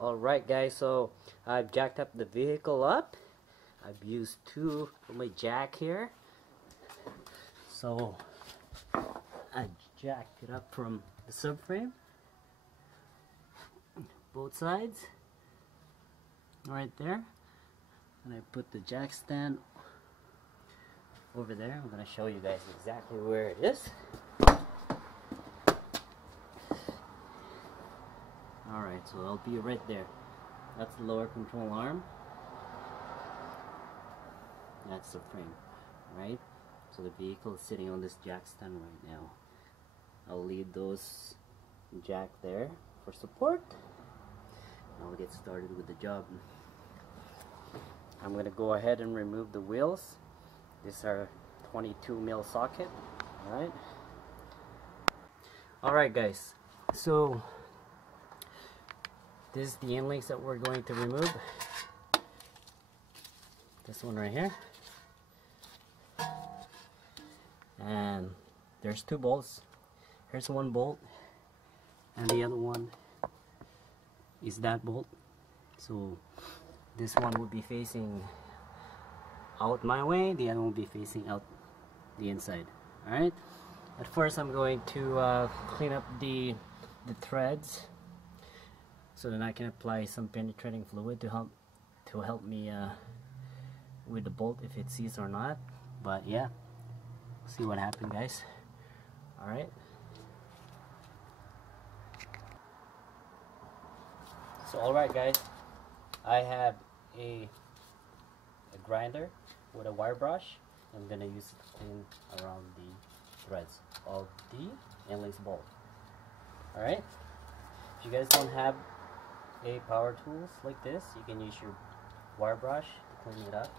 Alright guys, so I've jacked up the vehicle up. I've used two of my jack here. So I jacked it up from the subframe, both sides, right there. And I put the jack stand over there. I'm going to show you guys exactly where it is. Alright, so it'll be right there. That's the lower control arm. That's the frame, right? So the vehicle is sitting on this jack stand right now. I'll leave those jack there for support. I'll get started with the job. I'm going to go ahead and remove the wheels. These are 22mm socket. Alright guys, so this is the end links that we're going to remove. This one right here. And there's two bolts. Here's one bolt, and the other one is that bolt. So this one will be facing out my way, the other one will be facing out the inside. Alright, at first I'm going to clean up the threads so then I can apply some penetrating fluid to help me with the bolt if it sees or not. But yeah, see what happened, guys. Alright, so alright guys, I have a grinder with a wire brush. I'm gonna use it to clean around the threads of the end links bolt. Alright, if you guys don't have a power tools like this, you can use your wire brush to clean it up.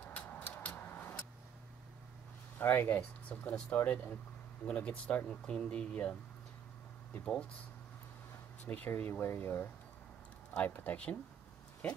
Alright guys, so I'm gonna start it, and I'm gonna get started and clean the bolts. Just make sure you wear your eye protection. Okay.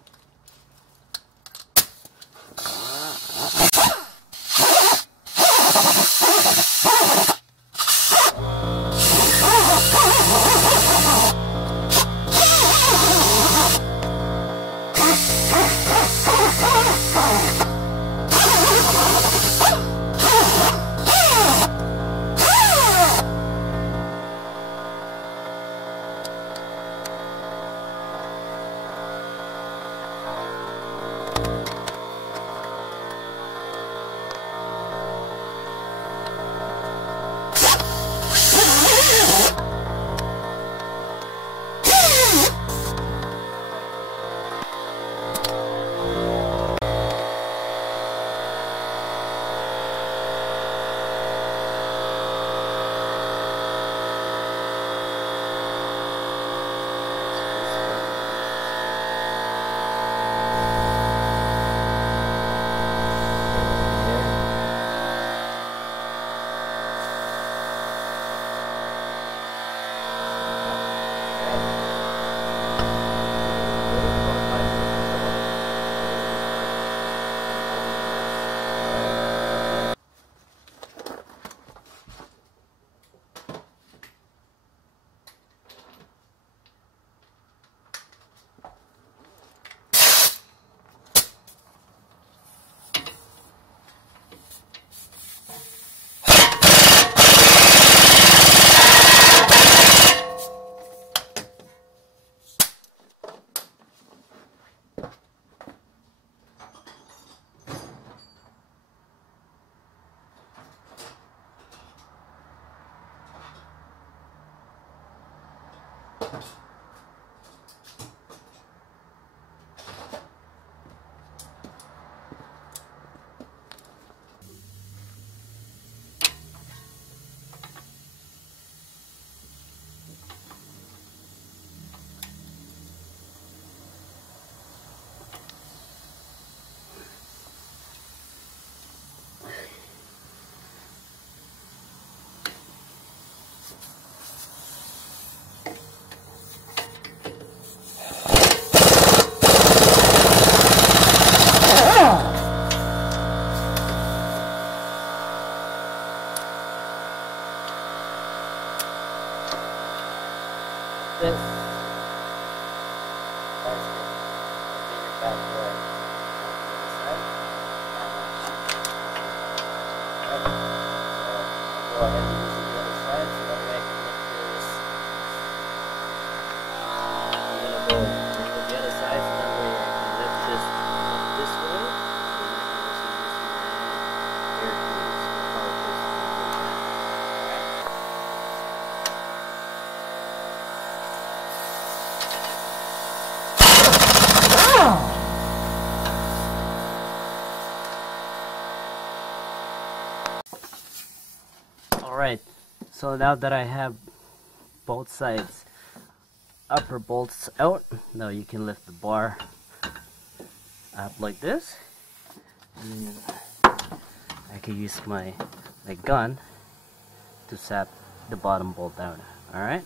back there. Go ahead and use the other side so that way I can lift this. I'm gonna go with the other side so that way I can lift this up this way. And I can also use my air tools, my power tools to lift that. Alright, so now that I have both sides upper bolts out, now you can lift the bar up like this, and then I can use my gun to sap the bottom bolt out. Alright.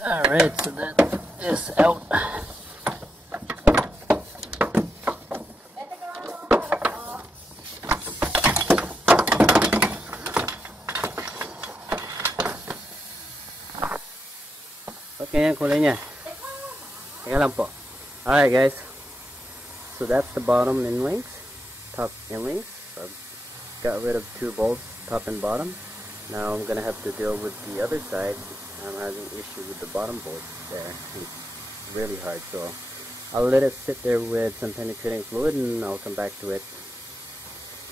Alright, so that is out. Okay, yan kulay niya. Teka lang po. Alright guys, so that's the bottom end links, top end links. So I've got rid of 2 bolts, top and bottom. Now I'm gonna have to deal with the other side I'm having issue with the bottom bolt there. It's really hard, so I'll let it sit there with some penetrating fluid and I'll come back to it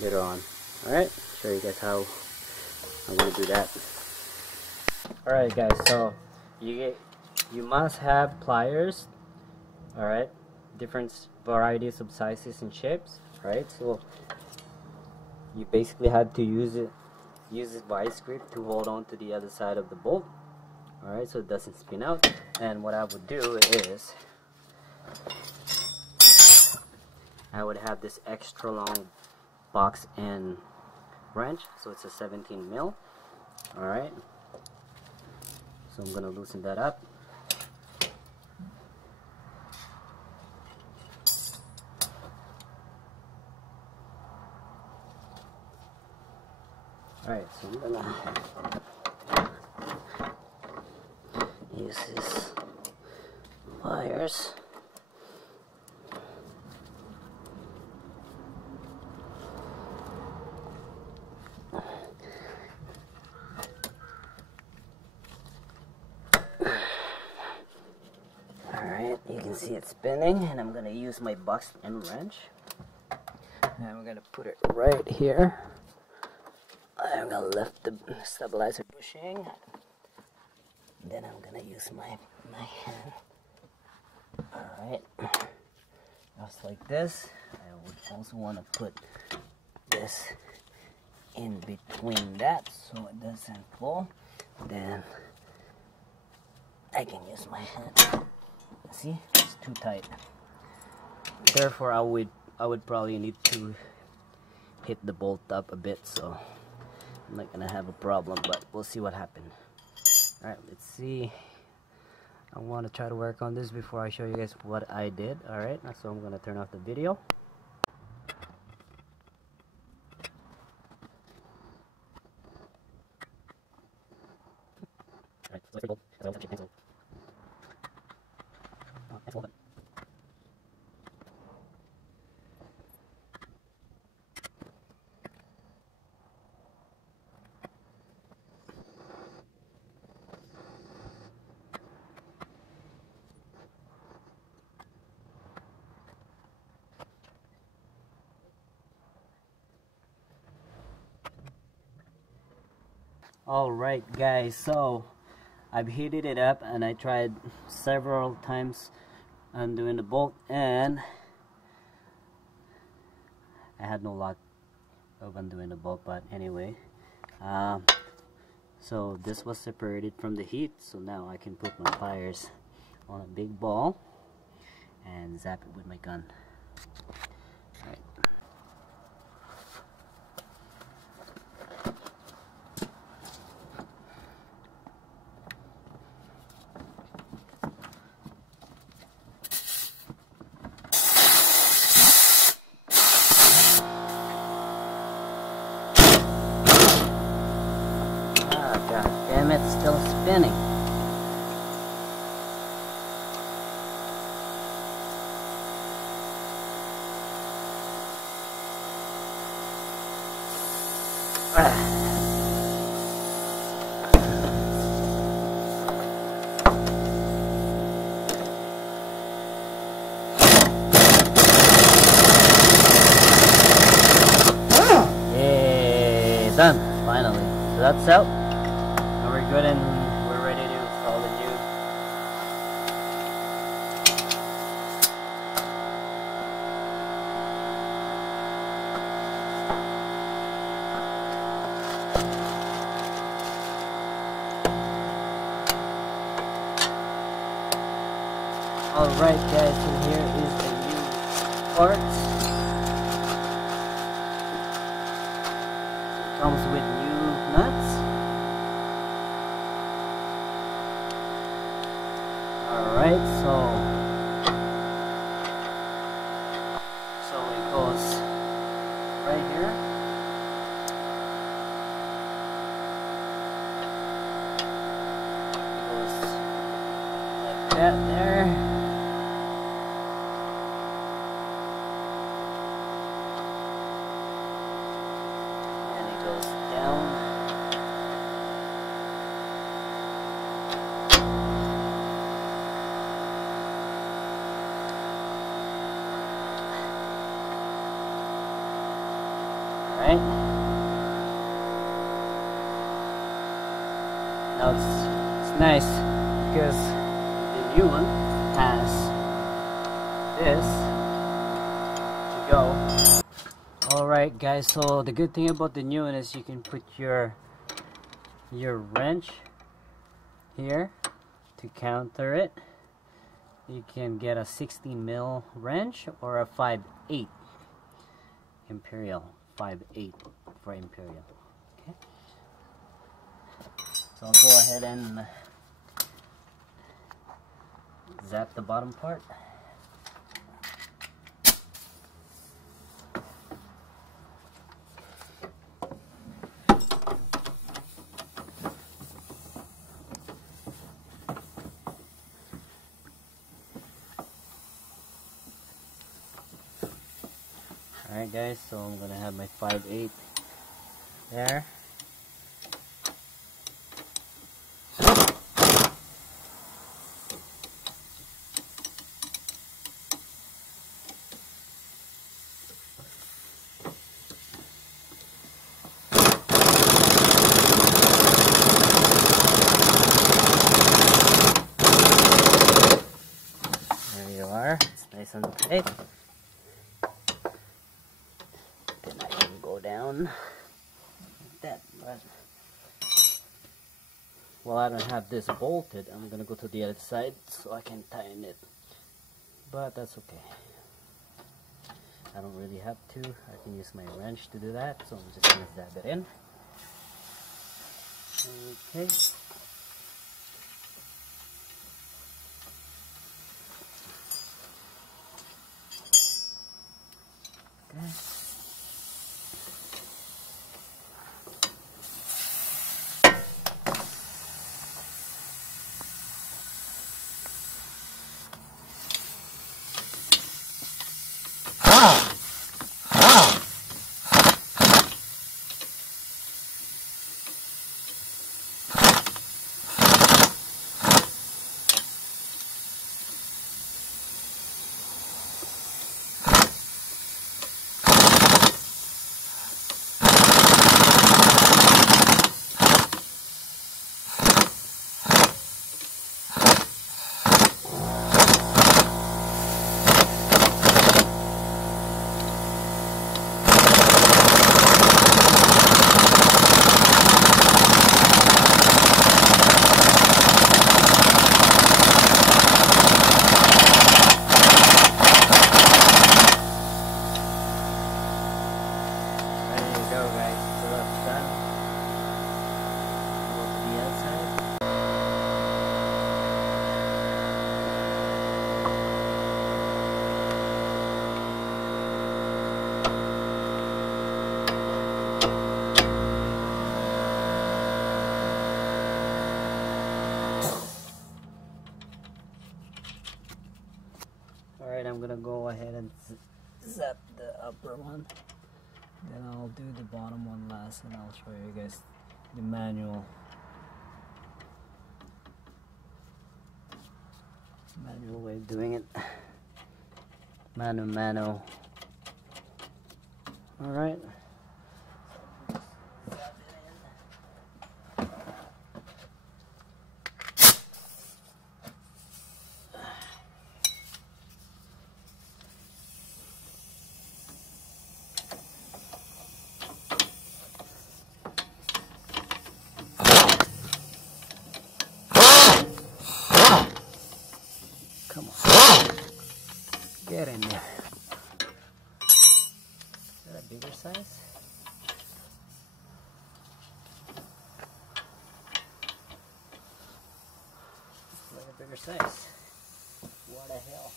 later on. Alright, show you guys how I'm going to do that. Alright guys, so you must have pliers, alright, different varieties of sizes and shapes, right? So you basically have to use it vice grip to hold on to the other side of the bolt, alright, so it doesn't spin out. And what I would do is I would have this extra long box and wrench, so it's a 17 mil. Alright, so I'm gonna loosen that up. Alright, so I'm gonna use these pliers. Alright, you can see it spinning, and I'm gonna use my box and wrench, and we're gonna put it right here. I'm gonna lift the stabilizer bushing, then I'm gonna use my hand. Alright, just like this. I would also want to put this in between that so it doesn't fall. Then I can use my hand. See, it's too tight. Therefore, I would probably need to hit the bolt up a bit, so I'm not gonna have a problem, but we'll see what happens. Alright, let's see. I want to try to work on this before I show you guys what I did. Alright, so I'm gonna turn off the video. Alright guys, so I've heated it up and I tried several times undoing the bolt, and I had no luck of undoing the bolt. But anyway, so this was separated from the heat, so now I can put my pliers on a big ball and zap it with my gun. Alright. God damn it, still spinning. Yay, done, finally. So that's out. We're good and we're ready to install the new. Alright guys, so here is the new parts. It comes with new nuts. Alright, so it goes right here. It goes like that there. And it goes down. right? Now it's nice because the new one has this to go. Alright guys, so the good thing about the new one is you can put your wrench here to counter it. You can get a 16 mil wrench or a 5/8 Imperial, 5/8 for Imperial. Okay, so I'll go ahead and zap the bottom part. Alright guys, so I'm gonna have my 5/8 there. There you are, it's nice and tight. Down like that, but well, I don't have this bolted. I'm gonna go to the other side so I can tighten it, but that's okay. I don't really have to. I can use my wrench to do that, so I'm just gonna zap it in. Okay. Okay. Alright, I'm gonna go ahead and zap the upper one. Then I'll do the bottom one last, and I'll show you guys the manual way of doing it. Mano. Alright. Come on. Get in there. Is that a bigger size? It's like a bigger size. What the hell?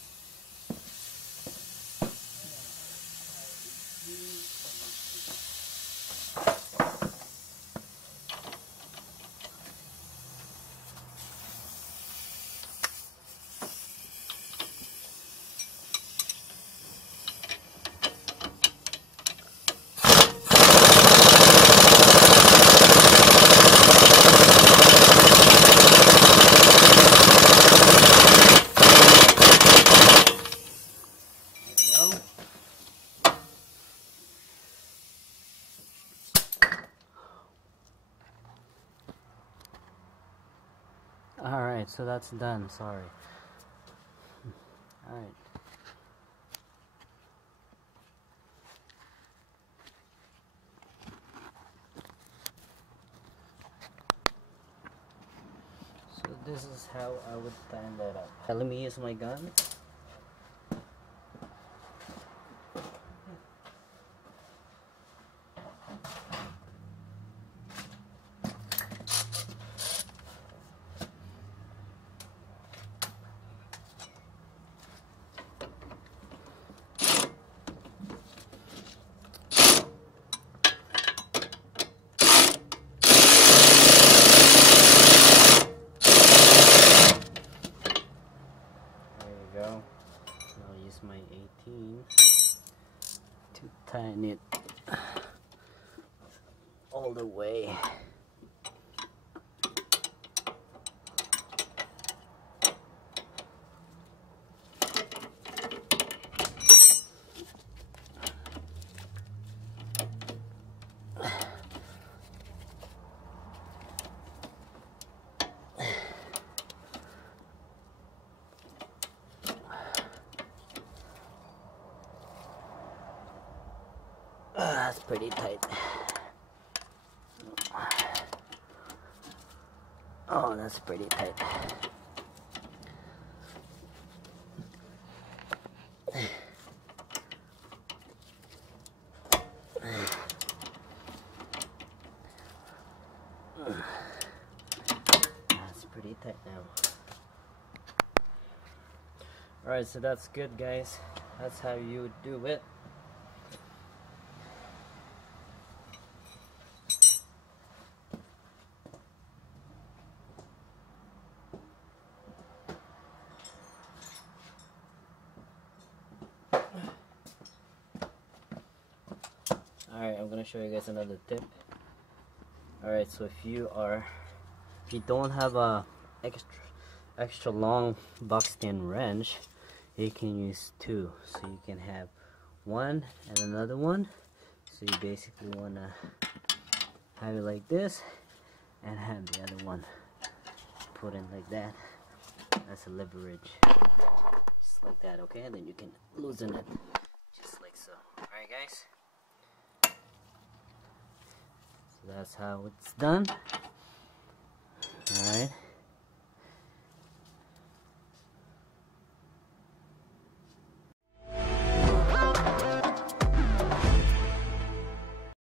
so that's done. Sorry. Alright. So this is how I would tighten that up. Let me use my gun. I'll use my 18 to tighten it all the way. That's pretty tight. Oh, that's pretty tight. That's pretty tight now. Alright, so that's good, guys. That's how you do it. Alright, I'm gonna show you guys another tip. Alright, so if you don't have a extra long buckskin wrench, you can use two. So you can have one and another one. So you basically wanna have it like this and have the other one put in like that. That's a leverage. Just like that, okay? And then you can loosen it just like so. Alright, guys? So that's how it's done. Alright.